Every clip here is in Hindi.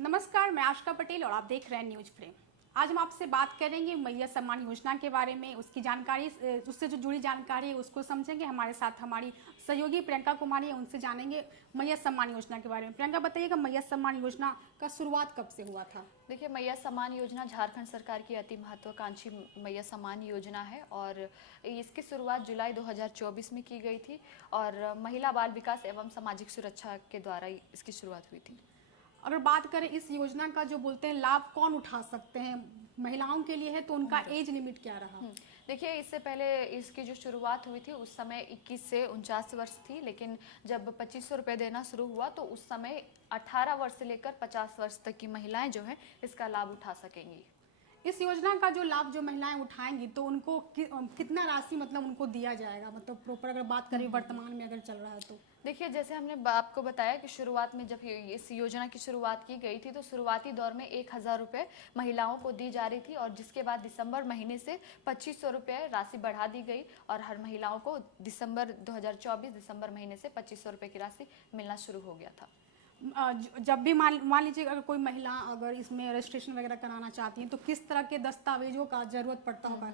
नमस्कार, मैं आशका पटेल और आप देख रहे हैं न्यूज फ्रेम। आज हम आपसे बात करेंगे मैया सम्मान योजना के बारे में, उसकी जानकारी, उससे जो जुड़ी जानकारी है उसको समझेंगे। हमारे साथ हमारी सहयोगी प्रियंका कुमारी है, उनसे जानेंगे मैया सम्मान योजना के बारे में। प्रियंका, बताइएगा मैया सम्मान योजना का शुरुआत कब से हुआ था? देखिए, मैया सम्मान योजना झारखंड सरकार की अति महत्वाकांक्षी मैया सम्मान योजना है और इसकी शुरुआत जुलाई 2024 में की गई थी और महिला बाल विकास एवं सामाजिक सुरक्षा के द्वारा इसकी शुरुआत हुई थी। अगर बात करें इस योजना का, जो बोलते हैं लाभ कौन उठा सकते हैं, महिलाओं के लिए है तो उनका एज लिमिट क्या रहा? देखिए, इससे पहले इसकी जो शुरुआत हुई थी उस समय 21 से 49 वर्ष थी, लेकिन जब 2500 रुपये देना शुरू हुआ तो उस समय 18 वर्ष से लेकर 50 वर्ष तक की महिलाएं जो हैं इसका लाभ उठा सकेंगी। इस योजना का जो लाभ जो महिलाएं उठाएंगी तो उनको कितना राशि मतलब उनको दिया जाएगा, मतलब प्रॉपर अगर बात करें वर्तमान में अगर चल रहा है तो? देखिए, जैसे हमने आपको बताया कि शुरुआत में जब इस योजना की शुरुआत की गई थी तो शुरुआती दौर में 1000 रुपये महिलाओं को दी जा रही थी और जिसके बाद दिसंबर महीने से 2500 रुपये राशि बढ़ा दी गई और हर महिलाओं को दिसंबर 2024 दिसंबर महीने से 2500 रुपये की राशि मिलना शुरू हो गया था। जब भी मान लीजिए अगर कोई महिला अगर इसमें रजिस्ट्रेशन वगैरह कराना चाहती है तो किस तरह के दस्तावेजों का जरूरत पड़ता होगा?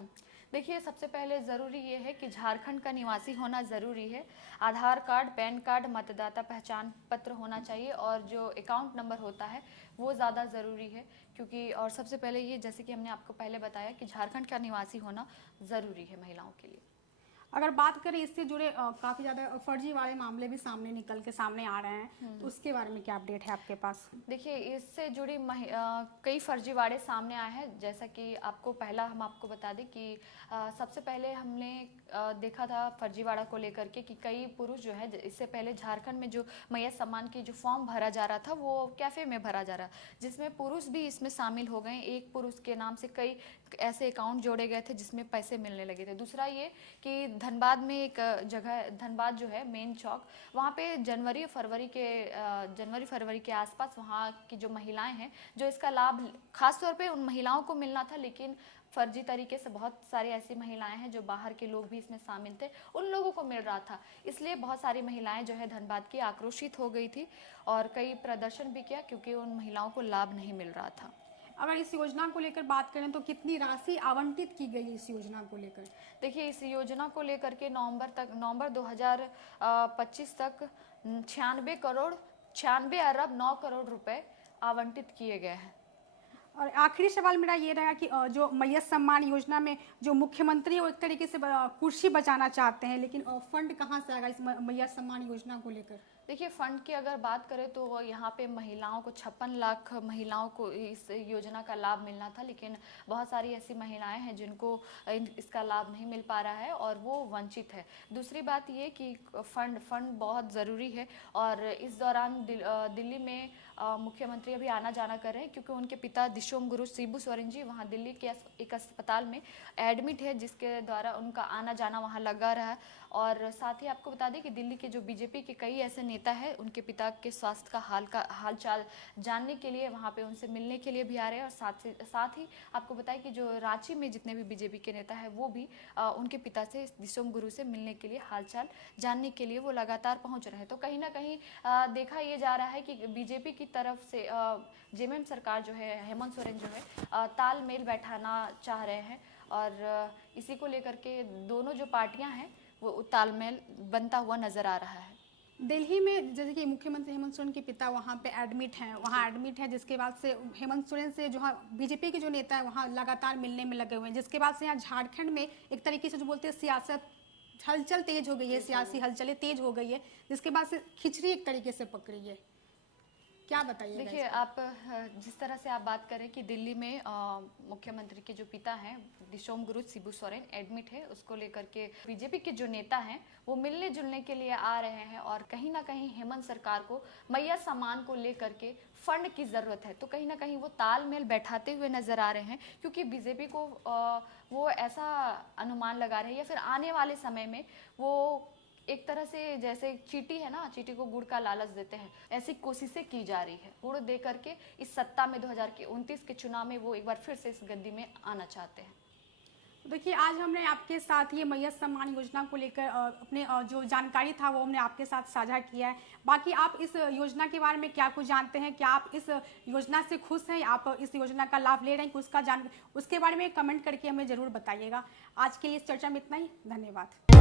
देखिए, सबसे पहले ज़रूरी ये है कि झारखंड का निवासी होना ज़रूरी है। आधार कार्ड, पैन कार्ड, मतदाता पहचान पत्र होना चाहिए और जो अकाउंट नंबर होता है वो ज़्यादा ज़रूरी है, क्योंकि और सबसे पहले ये, जैसे कि हमने आपको पहले बताया कि झारखंड का निवासी होना ज़रूरी है महिलाओं के लिए। अगर बात करें इससे जुड़े काफ़ी ज़्यादा फर्जी वाले मामले भी सामने आ रहे हैं, तो उसके बारे में क्या अपडेट है आपके पास? देखिए, इससे जुड़ी कई फर्जीवाड़े सामने आए हैं। जैसा कि हम आपको बता दें कि सबसे पहले हमने देखा था फर्जीवाड़ा को लेकर के कि कई पुरुष जो है, इससे पहले झारखंड में जो मैया सम्मान की जो फॉर्म भरा जा रहा था वो कैफ़े में भरा जा रहा, जिसमें पुरुष भी इसमें शामिल हो गए। एक पुरुष के नाम से कई ऐसे अकाउंट जोड़े गए थे जिसमें पैसे मिलने लगे थे। दूसरा ये कि धनबाद में एक जगह, धनबाद जो है मेन चौक, वहाँ पे जनवरी फरवरी के आसपास वहाँ की जो महिलाएं हैं जो इसका लाभ खास तौर पे उन महिलाओं को मिलना था, लेकिन फर्जी तरीके से बहुत सारी ऐसी महिलाएं हैं जो बाहर के लोग भी इसमें शामिल थे, उन लोगों को मिल रहा था। इसलिए बहुत सारी महिलाएं जो है धनबाद की आक्रोशित हो गई थी और कई प्रदर्शन भी किया, क्योंकि उन महिलाओं को लाभ नहीं मिल रहा था। अगर इस योजना को लेकर बात करें तो कितनी राशि आवंटित की गई इस योजना को लेकर? देखिए, इस योजना को लेकर के नवंबर 2025 तक 96 अरब 9 करोड़ रुपए आवंटित किए गए हैं। और आखिरी सवाल मेरा ये रहा कि जो मैया सम्मान योजना में जो मुख्यमंत्री वो एक तरीके से कुर्सी बचाना चाहते हैं, लेकिन फंड कहाँ से आएगा इस मैया सम्मान योजना को लेकर? देखिए, फंड की अगर बात करें तो यहाँ पे महिलाओं को 56 लाख महिलाओं को इस योजना का लाभ मिलना था, लेकिन बहुत सारी ऐसी महिलाएं हैं जिनको इसका लाभ नहीं मिल पा रहा है और वो वंचित है। दूसरी बात ये कि फंड बहुत ज़रूरी है और इस दौरान दिल्ली में मुख्यमंत्री अभी आना जाना कर रहे हैं, क्योंकि उनके पिता दिशोम गुरु शिबू सोरेन जी वहाँ दिल्ली के एक अस्पताल में एडमिट है, जिसके द्वारा उनका आना जाना वहाँ लगा रहा है। और साथ ही आपको बता दें कि दिल्ली के जो बीजेपी के कई ऐसे नेता है उनके पिता के स्वास्थ्य का हालचाल जानने के लिए वहाँ पे उनसे मिलने के लिए भी आ रहे हैं। और साथ ही आपको बताएं कि जो रांची में जितने भी बीजेपी के नेता है वो भी उनके पिता से, दिशोम गुरु से मिलने के लिए, हालचाल जानने के लिए वो लगातार पहुँच रहे हैं। तो कहीं ना कहीं देखा ये जा रहा है कि बीजेपी की तरफ से जेएमएम सरकार जो है, हेमंत सोरेन जो है, तालमेल बैठाना चाह रहे हैं और इसी को लेकर के दोनों जो पार्टियां हैं वो तालमेल बनता हुआ नजर आ रहा है। दिल्ली में जैसे कि मुख्यमंत्री हेमंत सोरेन के पिता वहाँ पे एडमिट हैं, जिसके बाद से हेमंत सोरेन से जो बीजेपी के जो नेता है वहाँ लगातार मिलने में लगे हुए हैं, जिसके बाद से यहाँ झारखंड में एक तरीके से जो बोलते हैं सियासत हलचल तेज हो गई है, सियासी हलचलें तेज हो गई है, जिसके बाद से खिचड़ी एक तरीके से पकड़ी है। क्या बताइए? देखिए, आप जिस तरह से आप बात करें कि दिल्ली में मुख्यमंत्री के जो पिता हैं दिशोम गुरु शिबू सोरेन एडमिट है, उसको लेकर के बीजेपी के जो नेता हैं वो मिलने जुलने के लिए आ रहे हैं और कहीं ना कहीं हेमंत सरकार को मैया सम्मान को लेकर के फंड की ज़रूरत है, तो कहीं ना कहीं वो तालमेल बैठाते हुए नजर आ रहे हैं, क्योंकि बीजेपी को वो ऐसा अनुमान लगा रहे हैं या फिर आने वाले समय में वो एक तरह से जैसे चींटी है ना, चींटी को गुड़ का लालच देते हैं, ऐसी कोशिशें की जा रही है। गुड़ दे करके इस सत्ता में 2029 के चुनाव में वो एक बार फिर से इस गद्दी में आना चाहते हैं। देखिए, आज हमने आपके साथ ये मैयत सम्मान योजना को लेकर अपने जो जानकारी था वो हमने आपके साथ साझा किया है। बाकी आप इस योजना के बारे में क्या कुछ जानते हैं? क्या आप इस योजना से खुश हैं? आप इस योजना का लाभ ले रहे हैं कि उसके बारे में कमेंट करके हमें ज़रूर बताइएगा। आज के लिए इस चर्चा में इतना ही। धन्यवाद।